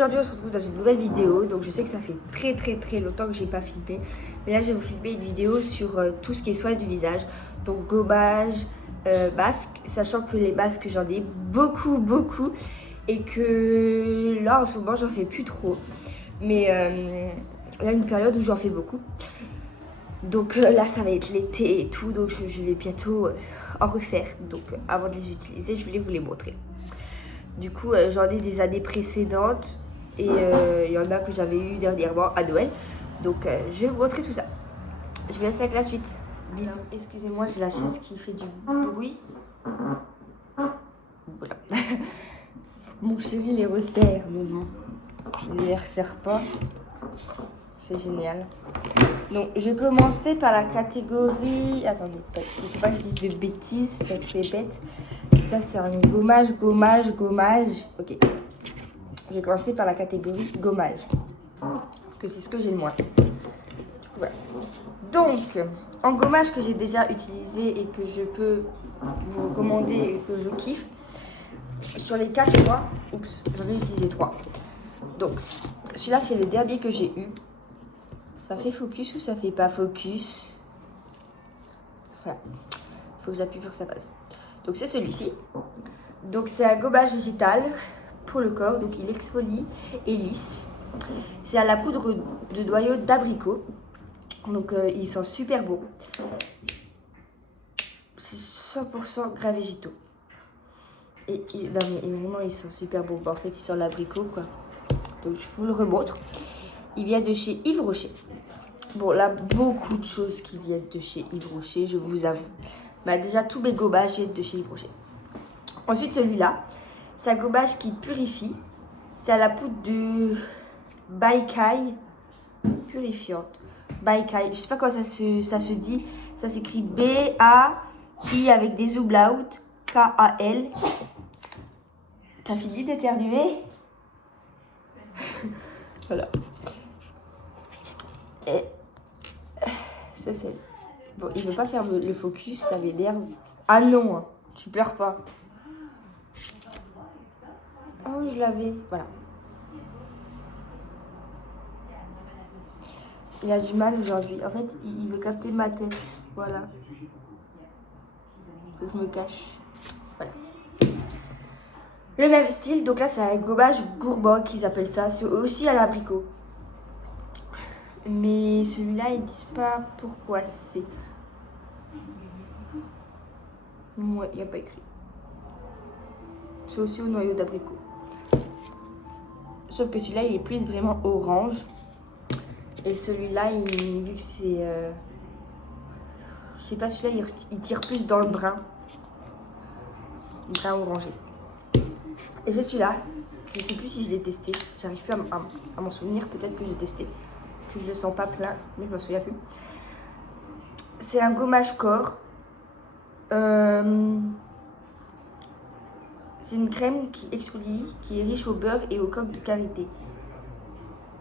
aujourd'hui on se retrouve dans une nouvelle vidéo. Donc je sais que ça fait très longtemps que j'ai pas filmé. Mais là je vais vous filmer une vidéo sur tout ce qui est soin du visage. Donc gommage, masque. Sachant que les masques j'en ai beaucoup. Et que là en ce moment j'en fais plus trop. Mais il y a une période où j'en fais beaucoup. Donc là ça va être l'été et tout. Donc je vais bientôt en refaire. Donc avant de les utiliser je voulais vous les montrer. Du coup, j'en ai des années précédentes et il y en a que j'avais eu dernièrement à Noël. Donc, je vais vous montrer tout ça. Je vous laisse avec la suite. Bisous. Excusez-moi, j'ai la chaise qui fait du bruit. Voilà. Mon chéri les resserre, mais bon, il les resserre pas. C'est génial. Donc, je vais commencer par la catégorie... Attendez, il ne faut pas que je dise de bêtises, ça serait bête. Ça, c'est un gommage. Ok. Je vais commencer par la catégorie gommage. Parce que c'est ce que j'ai le moins. Du coup, voilà. Donc, en gommage que j'ai déjà utilisé et que je peux vous recommander et que je kiffe, sur les 4 mois, j'en ai utilisé 3. Donc, celui-là, c'est le dernier que j'ai eu. Ça fait focus ou ça fait pas focus? Voilà. Il faut que j'appuie pour que ça passe. Donc c'est celui-ci. Donc c'est un gommage végétal pour le corps. Donc il exfolie et lisse. C'est à la poudre de noyaux d'abricot. Donc il sent super bon. C'est 100% gras végétaux. Non mais vraiment ils sont super bons. En fait il sent l'abricot quoi. Donc je vous le remontre. Il vient de chez Yves Rocher. Bon là beaucoup de choses qui viennent de chez Yves Rocher, je vous avoue. Bah déjà tous mes gommages viennent de chez Yves Rocher. Ensuite celui-là, c'est un gommage qui purifie. C'est à la poudre de Baikai purifiante. Baikai, je sais pas comment ça se dit. Ça s'écrit B-A-I avec des umlauts, K-A-L. T'as fini d'éternuer? Voilà. Et ça c'est... Bon, il veut pas faire le focus, ça m'énerve. Ah non, tu pleures pas. Oh, je l'avais. Voilà. Il a du mal aujourd'hui. En fait, il veut capter ma tête. Voilà. Faut que je me cache. Voilà. Le même style. Donc là, c'est un gommage gourmand qu'ils appellent ça. C'est aussi à l'abricot. Mais celui-là, ils disent pas pourquoi c'est. Ouais, il n'y a pas écrit. C'est aussi au noyau d'abricot. Sauf que celui-là, il est plus vraiment orange. Et celui-là, vu que c'est... je sais pas, celui-là, il tire plus dans le brun. Brun orangé. Et j'ai celui-là. Je sais plus si je l'ai testé. J'arrive plus à m'en souvenir. Peut-être que j'ai testé. Que je le sens pas plein. Mais je me souviens plus. C'est un gommage corps. C'est une crème qui exfolie, qui est riche au beurre et aux coques de karité.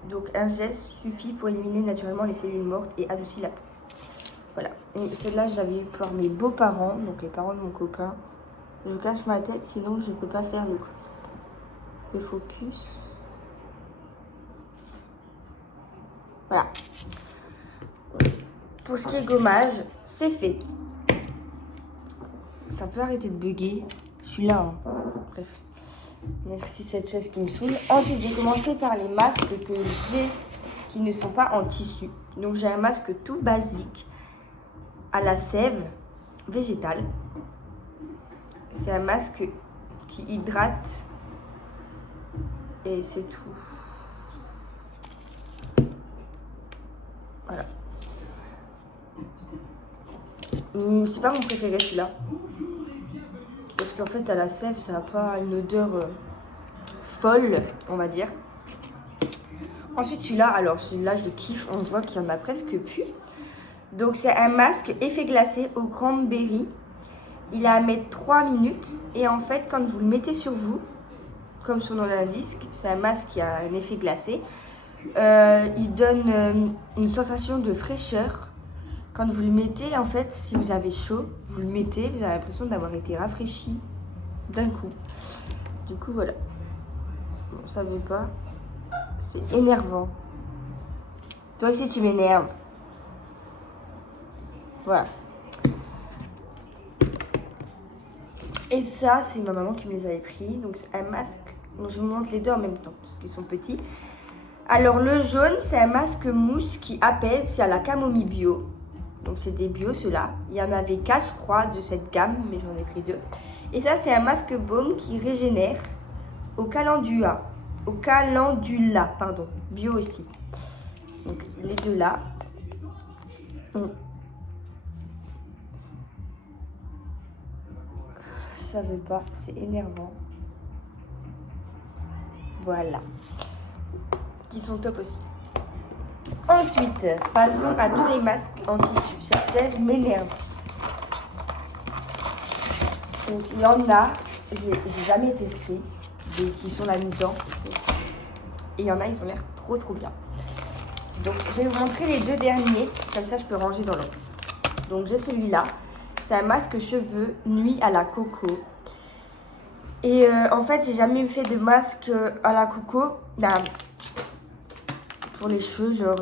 Donc un geste suffit pour éliminer naturellement les cellules mortes et adoucir la peau. Voilà. Et celle-là, je l'avais eu par mes beaux-parents, donc les parents de mon copain. Je cache ma tête, sinon je ne peux pas faire le focus. Voilà. Pour ce qui est gommage, c'est fait. Ça peut arrêter de bugger. Je suis là. Hein. Bref. Merci cette chaise qui me saoule. Ensuite, j'ai commencé par les masques que j'ai qui ne sont pas en tissu. Donc, j'ai un masque tout basique à la sève végétale. C'est un masque qui hydrate et c'est tout. Voilà. C'est pas mon préféré celui-là. Parce qu'en fait, à la sève, ça n'a pas une odeur folle, on va dire. Ensuite, celui-là, alors celui-là, je le kiffe. On voit qu'il y en a presque plus. Donc, c'est un masque effet glacé au cranberry. Il a à mettre 3 minutes. Et en fait, quand vous le mettez sur vous, comme son nom l'indique, c'est un masque qui a un effet glacé. Il donne une sensation de fraîcheur. Quand vous le mettez, en fait, si vous avez chaud, vous le mettez, vous avez l'impression d'avoir été rafraîchi d'un coup. Du coup, voilà. Bon, ça ne veut pas. C'est énervant. Toi aussi, tu m'énerves. Voilà. Et ça, c'est ma maman qui me les avait pris. Donc, c'est un masque. Donc, je vous montre les deux en même temps parce qu'ils sont petits. Alors, le jaune, c'est un masque mousse qui apaise. C'est à la camomille bio. Donc, c'est des bio, ceux-là. Il y en avait 4, je crois, de cette gamme, mais j'en ai pris 2. Et ça, c'est un masque baume qui régénère au calendula. Au calendula, pardon. Bio aussi. Donc, les deux là. Ça veut pas, c'est énervant. Voilà. Qui sont top aussi. Ensuite, passons à tous les masques en tissu. Cette chaise m'énerve. Donc il y en a, j'ai jamais testé, des qui sont là-dedans. Et il y en a, ils ont l'air trop bien. Donc je vais vous montrer les deux derniers, comme ça je peux ranger dans l'autre. Donc j'ai celui-là, c'est un masque cheveux nuit à la coco. Et en fait, j'ai jamais fait de masque à la coco. Pour les cheveux, genre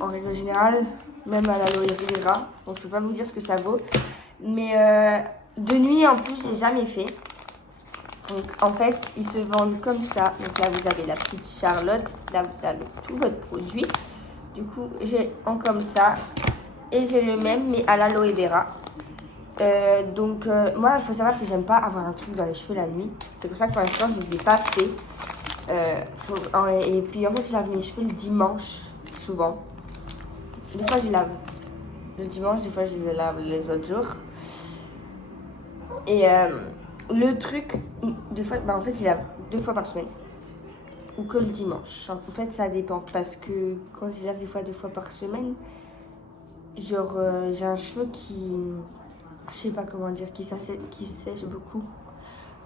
en règle générale, même à l'aloe vera. Donc je peux pas vous dire ce que ça vaut. Mais de nuit en plus, j'ai jamais fait. Donc en fait, ils se vendent comme ça. Donc là, vous avez la petite Charlotte. Là, vous avez tout votre produit. Du coup, j'ai en comme ça. Et j'ai le même, mais à l'aloe vera. Moi, il faut savoir que j'aime pas avoir un truc dans les cheveux la nuit. C'est pour ça que pour l'instant, je les ai pas fait. Et puis en fait, je lave mes cheveux le dimanche, souvent. Des fois, je lave le dimanche, des fois, je les lave les autres jours. Et le truc, des fois, en fait, je lave 2 fois par semaine. Ou que le dimanche. En fait, ça dépend. Parce que quand je lave des fois 2 fois par semaine, genre, j'ai un cheveu qui, je sais pas comment dire, qui sèche beaucoup.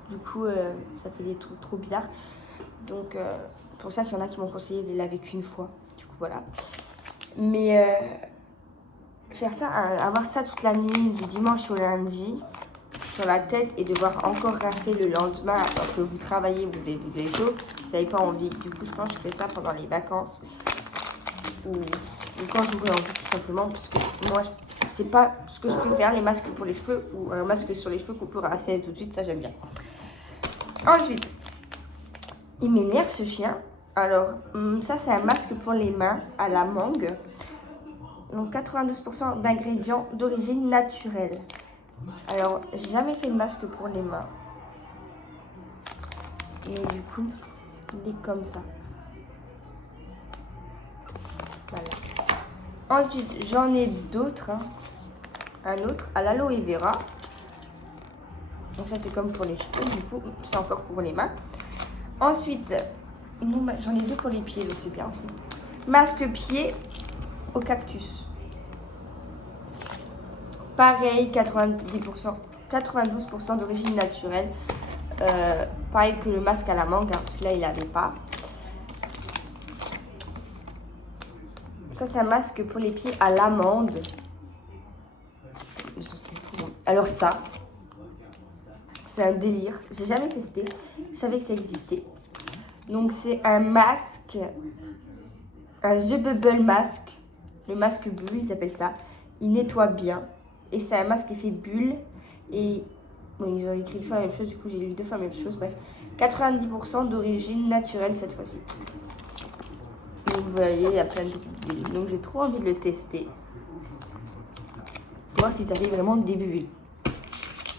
Du coup, ça fait des trucs trop bizarres. Donc, pour ça qu'il y en a qui m'ont conseillé de les laver qu'une fois. Du coup, voilà. Mais faire ça, avoir ça toute la nuit, du dimanche au lundi, sur la tête et devoir encore rincer le lendemain alors que vous travaillez, vous avez des os, vous n'avez pas envie. Du coup, je pense que je fais ça pendant les vacances ou quand j'aurai envie, tout simplement. Parce que moi, c'est pas ce que je préfère, les masques pour les cheveux ou un masque sur les cheveux qu'on peut rincer tout de suite. Ça, j'aime bien. Ensuite, il m'énerve ce chien. Alors, ça c'est un masque pour les mains à la mangue. Donc 92% d'ingrédients d'origine naturelle. Alors, j'ai jamais fait de masque pour les mains. Et du coup, il est comme ça. Voilà. Ensuite, j'en ai d'autres. Un autre à l'aloe vera. Donc ça c'est comme pour les cheveux, du coup, c'est encore pour les mains. Ensuite, j'en ai 2 pour les pieds, donc c'est bien aussi. Masque pied au cactus. Pareil, 92% d'origine naturelle. Pareil que le masque à la mangue, hein, celui-là il n'avait pas. Ça c'est un masque pour les pieds à l'amande. Alors ça, c'est un délire. J'ai jamais testé. Je savais que ça existait. Donc c'est un masque, un The Bubble Mask. Le masque bulle, ils appellent ça. Il nettoie bien. Et c'est un masque qui fait bulle. Et bon, ils ont écrit 2 fois la même chose, du coup j'ai lu 2 fois la même chose. Bref, 90% d'origine naturelle cette fois-ci. Donc vous voyez, il y a plein de bulles. Donc j'ai trop envie de le tester. Pour voir si ça fait vraiment des bulles.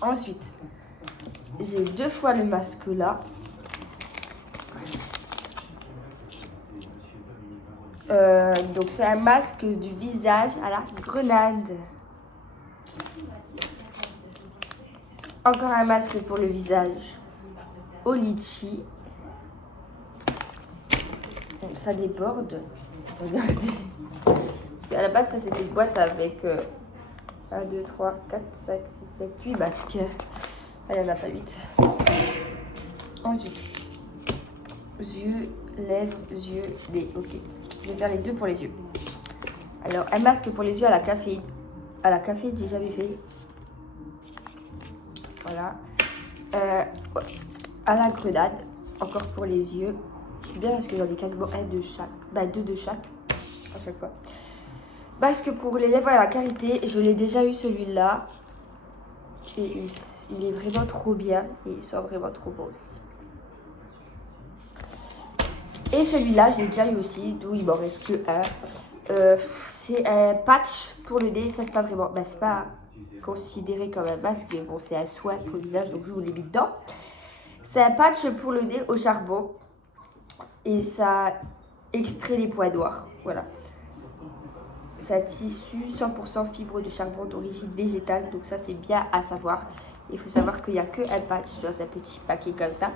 Ensuite, j'ai 2 fois le masque là. Donc c'est un masque du visage à la grenade. Encore un masque pour le visage au litchi. Donc, ça déborde. Regardez. Parce qu'à la base, ça c'était une boîte avec 1, 2, 3, 4, 5, 6, 7, 8 masques. Ah, il n'y en a pas 8. Ensuite, yeux, lèvres, yeux, nez. Ok. Je vais faire les 2 pour les yeux. Alors, un masque pour les yeux à la caféine. À la caféine, j'ai jamais fait. Voilà. À la grenade, encore pour les yeux. C'est bien parce que j'en ai quasiment un de chaque. Bah, deux de chaque. À chaque fois. Parce que pour les lèvres à la karité, je l'ai déjà eu celui-là. Et il est vraiment trop bien. Et il sent vraiment trop bon aussi. Et celui-là, je l'ai déjà eu aussi. D'où il m'en reste que un. C'est un patch pour le nez. Ça, c'est pas vraiment. Bah, c'est pas considéré comme un masque. Mais bon, c'est un soin pour le visage. Donc, je vous l'ai mis dedans. C'est un patch pour le nez au charbon. Et ça extrait les points noirs. Voilà. C'est un tissu 100% fibre de charbon d'origine végétale. Donc ça, c'est bien à savoir. Il faut savoir qu'il n'y a que un patch dans un petit paquet comme ça.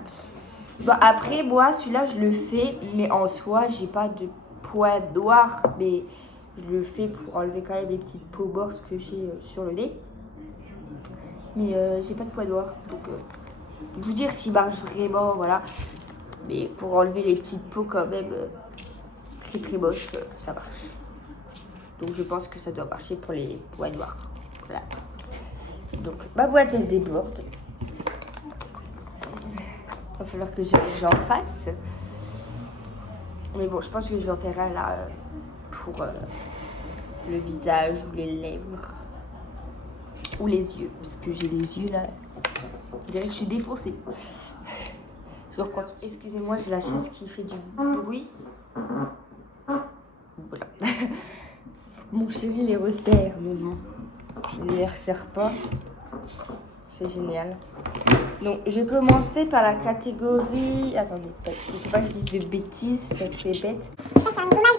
Bon, après, moi, celui-là, je le fais. Mais en soi, j'ai pas de points noirs. Mais je le fais pour enlever quand même les petites peaux mortes que j'ai sur le nez. Mais j'ai pas de points noirs. Donc, vous dire s'il marche vraiment, voilà. Mais pour enlever les petites peaux quand même très très moches, ça marche. Donc je pense que ça doit marcher pour les points noirs. Voilà. Donc ma boîte elle déborde. Il va falloir que j'en fasse. Mais bon, je pense que je vais en faire un là pour le visage ou les lèvres. Ou les yeux. Parce que j'ai les yeux là. Je dirais que je suis défoncée. Je reprends. Excusez-moi, j'ai la chaise qui fait du bruit. Voilà. Mon chéri les resserre, mais bon, il ne les resserre pas. C'est génial. Donc, je vais commencer par la catégorie. Attendez, il ne faut pas que je dise de bêtises, ça serait bête. Ça, c'est un gommage.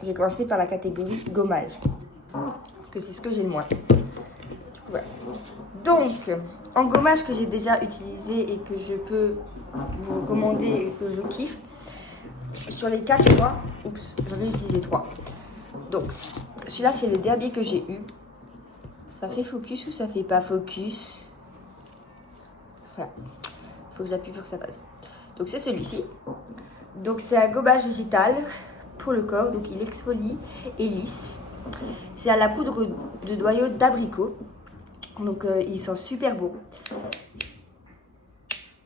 Je vais commencer par la catégorie gommage. Parce que c'est ce que j'ai le moins. Voilà. Donc, en gommage que j'ai déjà utilisé et que je peux vous recommander et que je kiffe, sur les 4 mois, oups, j'en ai utilisé 3. Donc, celui-là, c'est le dernier que j'ai eu. Ça fait focus ou ça fait pas focus? Voilà. Il faut que j'appuie pour que ça passe. Donc, c'est celui-ci. Donc, c'est un gommage végétal pour le corps. Donc, il exfolie et lisse. C'est à la poudre de noyau d'abricot. Donc, il sent super bon.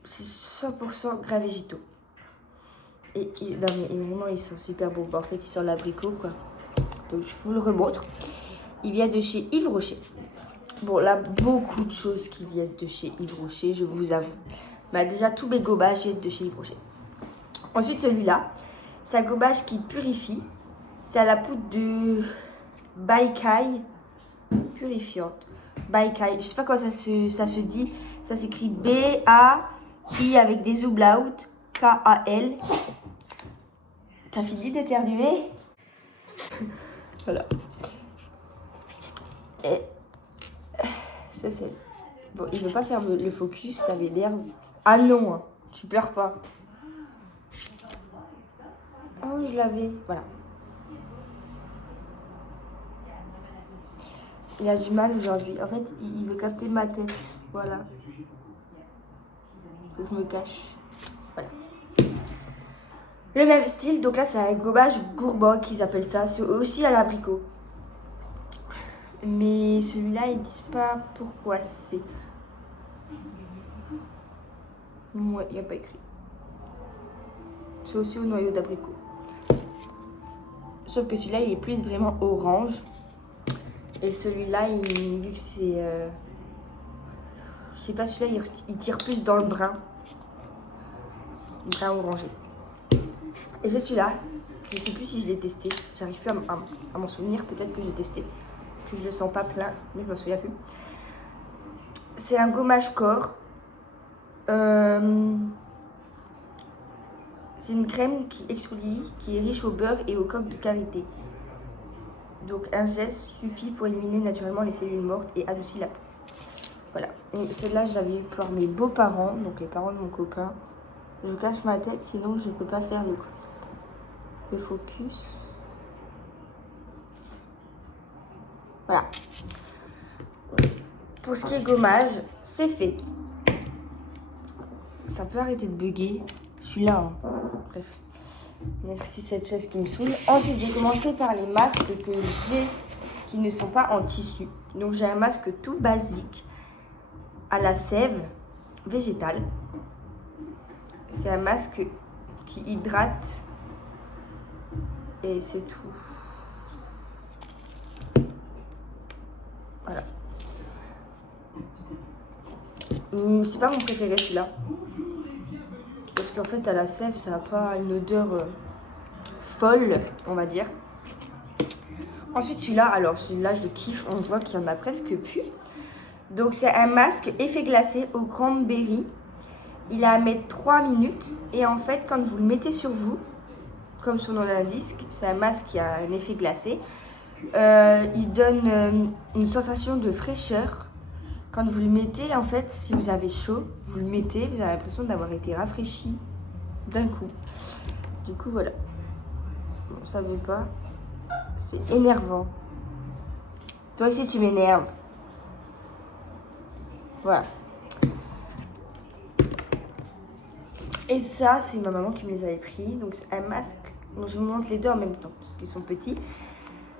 C'est 100% gras végétaux. Non, mais vraiment, ils sont super bons. En fait, ils sont l'abricot, quoi. Donc, je vous le remontre. Il vient de chez Yves Rocher. Bon, là, beaucoup de choses qui viennent de chez Yves Rocher, je vous avoue. Bah, déjà, tous mes gommages viennent de chez Yves Rocher. Ensuite, celui-là, c'est un gommage qui purifie. C'est à la poudre de Baikai purifiante. Baikai, je sais pas comment ça se dit. Ça s'écrit B-A-I avec des umlauts. K-A-L. T'as fini d'éternuer? Voilà. Et ça c'est... Bon, il veut pas faire le focus, ça m'énerve. Ah non, hein, tu pleures pas. Oh, je l'avais. Voilà. Il a du mal aujourd'hui. En fait, il veut capter ma tête. Voilà. Faut que je me cache. Voilà. Le même style, donc là c'est un gommage gourmand qu'ils appellent ça. C'est aussi à l'abricot. Mais celui-là, ils disent pas pourquoi c'est. Ouais, il n'y a pas écrit. C'est aussi au noyau d'abricot. Sauf que celui-là, il est plus vraiment orange. Et celui-là, vu que c'est... je sais pas, celui-là, il tire plus dans le brun. Brun orangé. Et j'ai celui-là. Je sais plus si je l'ai testé. J'arrive plus à m'en souvenir. Peut-être que j'ai testé. Que je le sens pas plein. Mais je me souviens plus. C'est un gommage corps. C'est une crème qui exfolie, qui est riche au beurre et aux coques de karité. Donc un geste suffit pour éliminer naturellement les cellules mortes et adoucir la peau. Voilà. Et celle-là, je l'avais eu par mes beaux-parents, donc les parents de mon copain. Je cache ma tête, sinon je ne peux pas faire le focus. Voilà. Pour ce qui est gommage, c'est fait. Ça peut arrêter de bugger. Je suis là. Hein. Bref. Merci cette chaise qui me saoule. Ensuite, j'ai commencé par les masques que j'ai qui ne sont pas en tissu. Donc, j'ai un masque tout basique à la sève végétale. C'est un masque qui hydrate. Et c'est tout. Voilà. C'est pas mon préféré celui-là. Parce qu'en fait à la sève ça n'a pas une odeur folle, on va dire. Ensuite celui-là, alors celui-là je le kiffe, on voit qu'il y en a presque plus. Donc c'est un masque effet glacé au cranberry. Il a à mettre 3 minutes. Et en fait quand vous le mettez sur vous, comme son nom l'indique, c'est un masque qui a un effet glacé. Il donne une sensation de fraîcheur. Quand vous le mettez, en fait, si vous avez chaud, vous le mettez, vous avez l'impression d'avoir été rafraîchi d'un coup. Du coup, voilà. Bon, ça veut pas. C'est énervant. Toi aussi, tu m'énerves. Voilà. Et ça, c'est ma maman qui me les avait pris. Donc, c'est un masque. Donc, je vous montre les deux en même temps, parce qu'ils sont petits.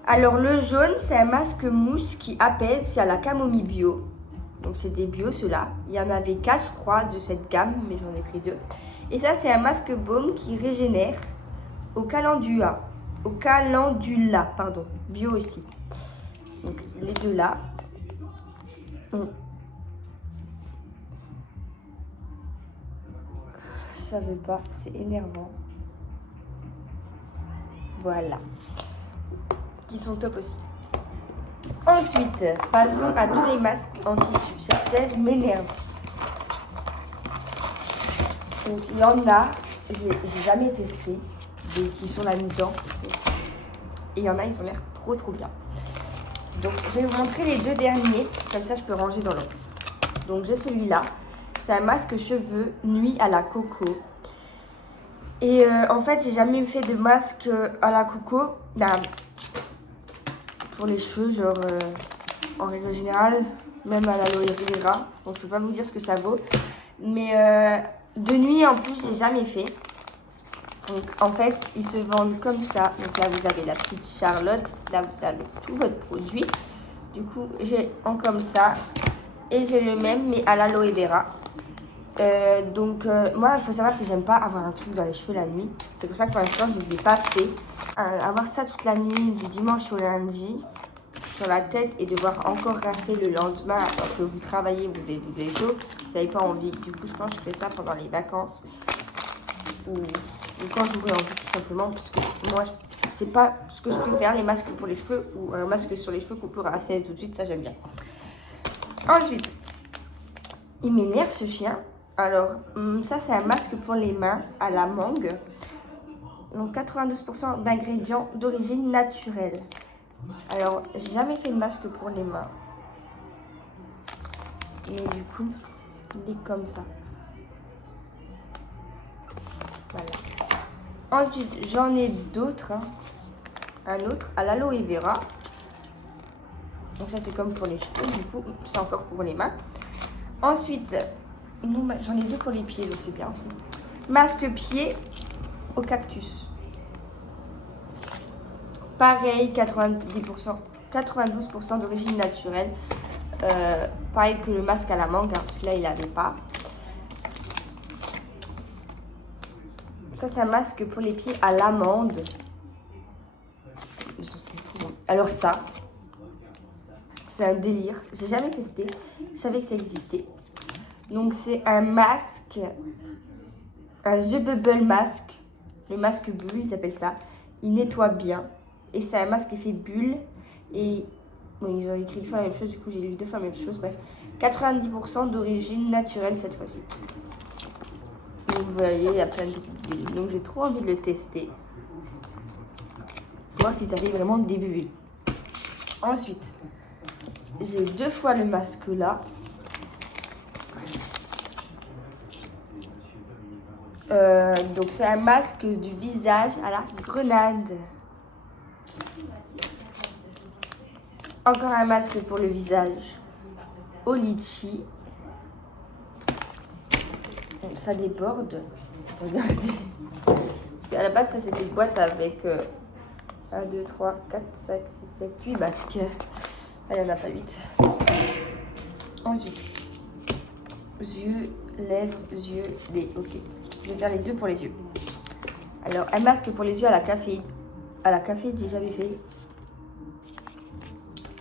Alors, le jaune, c'est un masque mousse qui apaise. C'est à la camomille bio. Donc c'est des bio ceux-là. Il y en avait 4 je crois de cette gamme, mais j'en ai pris 2. Et ça c'est un masque baume qui régénère au calendula. Pardon. Bio aussi. Donc les deux là. Ça veut pas, c'est énervant. Voilà. Qui sont top aussi. Ensuite, passons à tous les masques en tissu. Cette chaise m'énerve. Donc, il y en a, j'ai jamais testé, des qui sont là-dedans. Et il y en a, ils ont l'air trop bien. Donc, je vais vous montrer les deux derniers. Comme ça, je peux ranger dans l'autre. Donc, j'ai celui-là. C'est un masque cheveux nuit à la coco. Et en fait, j'ai jamais fait de masque à la coco. Pour les cheveux, genre en règle générale, même à l'aloe vera. Donc je peux pas vous dire ce que ça vaut. Mais de nuit en plus, j'ai jamais fait. Donc en fait, ils se vendent comme ça. Donc là, vous avez la petite Charlotte. Là, vous avez tout votre produit. Du coup, j'ai en comme ça. Et j'ai le même, mais à l'aloe vera. Moi, il faut savoir que j'aime pas avoir un truc dans les cheveux la nuit. C'est pour ça que pour l'instant, je les ai pas fait. Avoir ça toute la nuit, du dimanche au lundi, sur la tête et devoir encore rincer le lendemain alors que vous travaillez, vous avez chaud, vous n'avez pas envie. Du coup, je pense que je fais ça pendant les vacances ou quand j'aurai envie tout simplement parce que moi, c'est pas ce que je préfère, les masques pour les cheveux ou un masque sur les cheveux qu'on peut rincer tout de suite, ça j'aime bien. Ensuite, il m'énerve ce chien. Alors, ça c'est un masque pour les mains à la mangue. Donc 92% d'ingrédients d'origine naturelle. Alors, j'ai jamais fait de masque pour les mains. Mais du coup, il est comme ça. Voilà. Ensuite, j'en ai d'autres. Un autre à l'aloe vera. Donc ça, c'est comme pour les cheveux. Du coup, c'est encore pour les mains. Ensuite, j'en ai deux pour les pieds, donc c'est bien aussi. Masque pied au cactus. Pareil, 92% d'origine naturelle. Pareil que le masque à la mangue, hein, celui-là il n'avait pas. Ça c'est un masque pour les pieds à l'amande. Alors ça, c'est un délire. J'ai jamais testé. Je savais que ça existait. Donc c'est un masque, un The Bubble Mask. Le masque bulle, ils appellent ça. Il nettoie bien. Et c'est un masque effet bulle. Et bon, ils ont écrit 2 fois la même chose, du coup j'ai lu 2 fois la même chose. Bref, 90% d'origine naturelle cette fois-ci. Donc vous voyez, il y a plein de bulles. Donc j'ai trop envie de le tester. Voir si ça fait vraiment des bulles. Ensuite, j'ai 2 fois le masque là. Donc c'est un masque du visage à la grenade. Encore un masque pour le visage au litchi. Donc, ça déborde. Regardez. Parce qu'à la base, ça c'était une boîte avec 1, 2, 3, 4, 5, 6, 7, 8 masques. Ah, il n'y en a pas 8. Ensuite, yeux, lèvres, yeux, nez. Ok. Je vais faire les 2 pour les yeux. Alors, un masque pour les yeux à la caféine. À la caféine, j'ai jamais fait.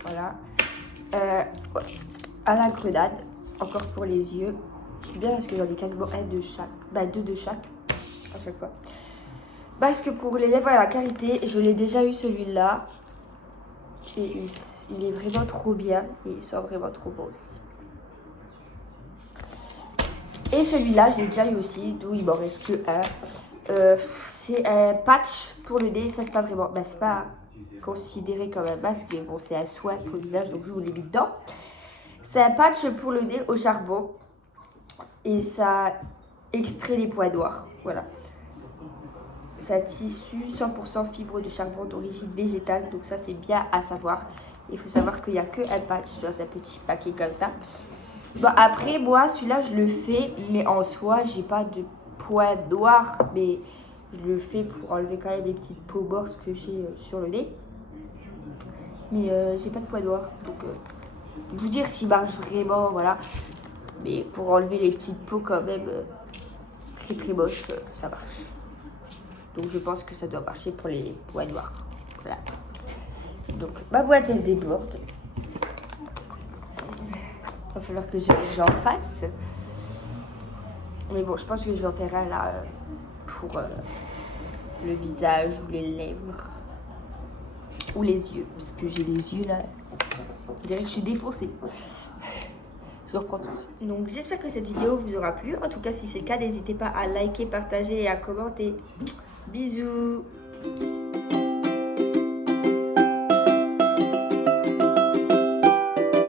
Voilà. À la grenade, encore pour les yeux. C'est bien parce que j'en ai quasiment un de chaque. Bah, 2 de chaque. À chaque fois. Masque pour les lèvres à la karité. Je l'ai déjà eu celui-là. Et il est vraiment trop bien. Et il sent vraiment trop bon aussi. Et celui-là, je l'ai déjà eu aussi. D'où il m'en reste que un. C'est un patch pour le nez. Ça, c'est pas vraiment. Bah, c'est pas considéré comme un masque. Mais bon, c'est un soin pour le visage. Donc, je vous l'ai mis dedans. C'est un patch pour le nez au charbon. Et ça extrait les points noirs. Voilà. C'est un tissu 100% fibre de charbon d'origine végétale. Donc ça, c'est bien à savoir. Il faut savoir qu'il n'y a que un patch dans un petit paquet comme ça. Bon, après, moi, celui-là, je le fais. Mais en soi, j'ai pas de points noirs. Mais je le fais pour enlever quand même les petites peaux mortes que j'ai sur le nez. Mais j'ai pas de points noirs. Donc, vous dire s'il marche vraiment, voilà. Mais pour enlever les petites peaux quand même très très moches, ça marche. Donc je pense que ça doit marcher pour les points noirs. Voilà. Donc ma boîte elle déborde. Il va falloir que j'en fasse. Mais bon, je pense que je vais en faire un là pour le visage ou les lèvres. Ou les yeux. Parce que j'ai les yeux là. Je dirais que je suis défoncée. Je reprends tout de suite. Donc j'espère que cette vidéo vous aura plu. En tout cas, si c'est le cas, n'hésitez pas à liker, partager et à commenter. Bisous.